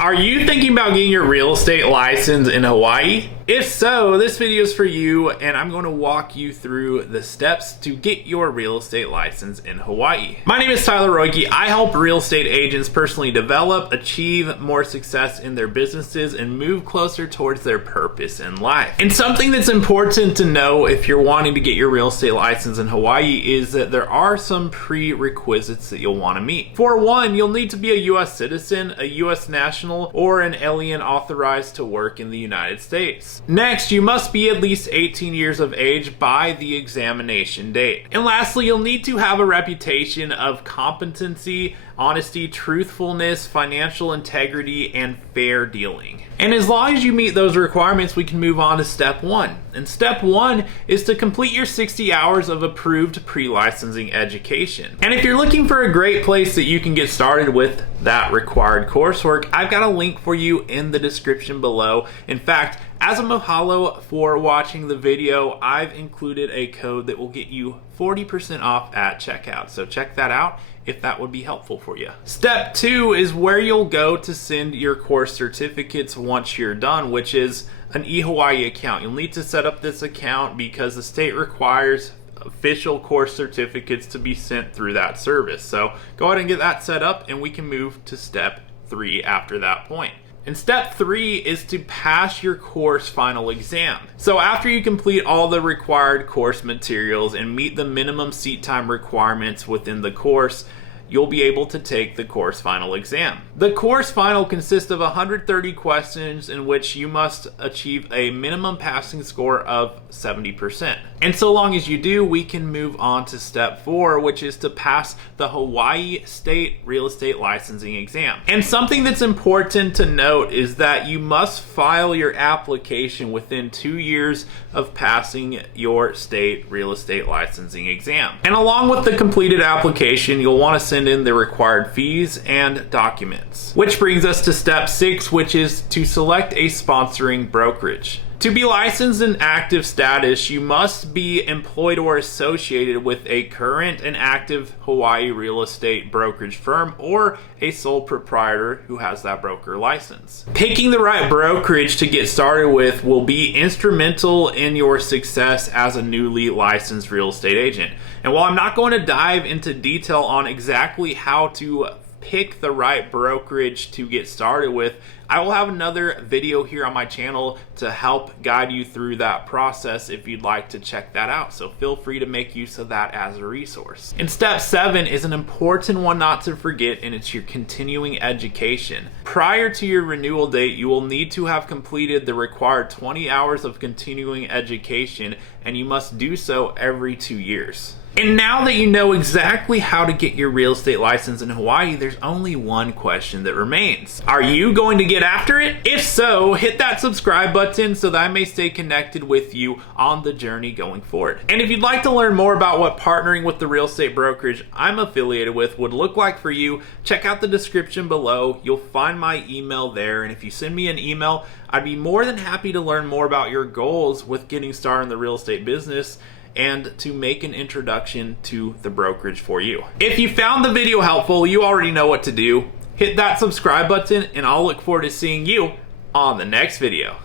Are you thinking about getting your real estate license in Hawaii? If so, this video is for you, and I'm going to walk you through the steps to get your real estate license in Hawaii. My name is Tyler Roicki. I help real estate agents personally develop, achieve more success in their businesses, and move closer towards their purpose in life. And something that's important to know if you're wanting to get your real estate license in Hawaii is that there are some prerequisites that you'll want to meet. For one, you'll need to be a U.S. citizen, a U.S. national, or an alien authorized to work in the United States. Next, you must be at least 18 years of age by the examination date. And lastly, you'll need to have a reputation of competency, honesty, truthfulness, financial integrity, and fair dealing. And as long as you meet those requirements, we can move on to step one. And step one is to complete your 60 hours of approved pre-licensing education. And if you're looking for a great place that you can get started with that required coursework, I've got a link for you in the description below. In fact, as a mahalo for watching the video, I've included a code that will get you 40% off at checkout. So check that out if that would be helpful for you. Step two is where you'll go to send your course certificates once you're done, which is an eHawaii account. You'll need to set up this account because the state requires official course certificates to be sent through that service. So go ahead and get that set up, and we can move to step three after that point. And step three is to pass your course final exam. So after you complete all the required course materials and meet the minimum seat time requirements within the course, you'll be able to take the course final exam. The course final consists of 130 questions in which you must achieve a minimum passing score of 70%. And so long as you do, we can move on to step four, which is to pass the Hawaii State Real Estate Licensing Exam. And something that's important to note is that you must file your application within 2 years of passing your state real estate licensing exam. And along with the completed application, you'll want to send in the required fees and documents. Which brings us to step six, which is to select a sponsoring brokerage. To be licensed in active status, you must be employed or associated with a current and active Hawaii real estate brokerage firm or a sole proprietor who has that broker license. Picking the right brokerage to get started with will be instrumental in your success as a newly licensed real estate agent. And while I'm not going to dive into detail on exactly how to pick the right brokerage to get started with, I will have another video here on my channel to help guide you through that process if you'd like to check that out. So feel free to make use of that as a resource. And step seven is an important one not to forget, and it's your continuing education. Prior to your renewal date, you will need to have completed the required 20 hours of continuing education, and you must do so every 2 years. And now that you know exactly how to get your real estate license in Hawaii, there's only one question that remains. Are you going to get after it? If so, hit that subscribe button so that I may stay connected with you on the journey going forward. And if you'd like to learn more about what partnering with the real estate brokerage I'm affiliated with would look like for you, check out the description below. You'll find my email there, and if you send me an email, I'd be more than happy to learn more about your goals with getting started in the real estate business and to make an introduction to the brokerage for you. If you found the video helpful, you already know what to do. Hit that subscribe button, and I'll look forward to seeing you on the next video.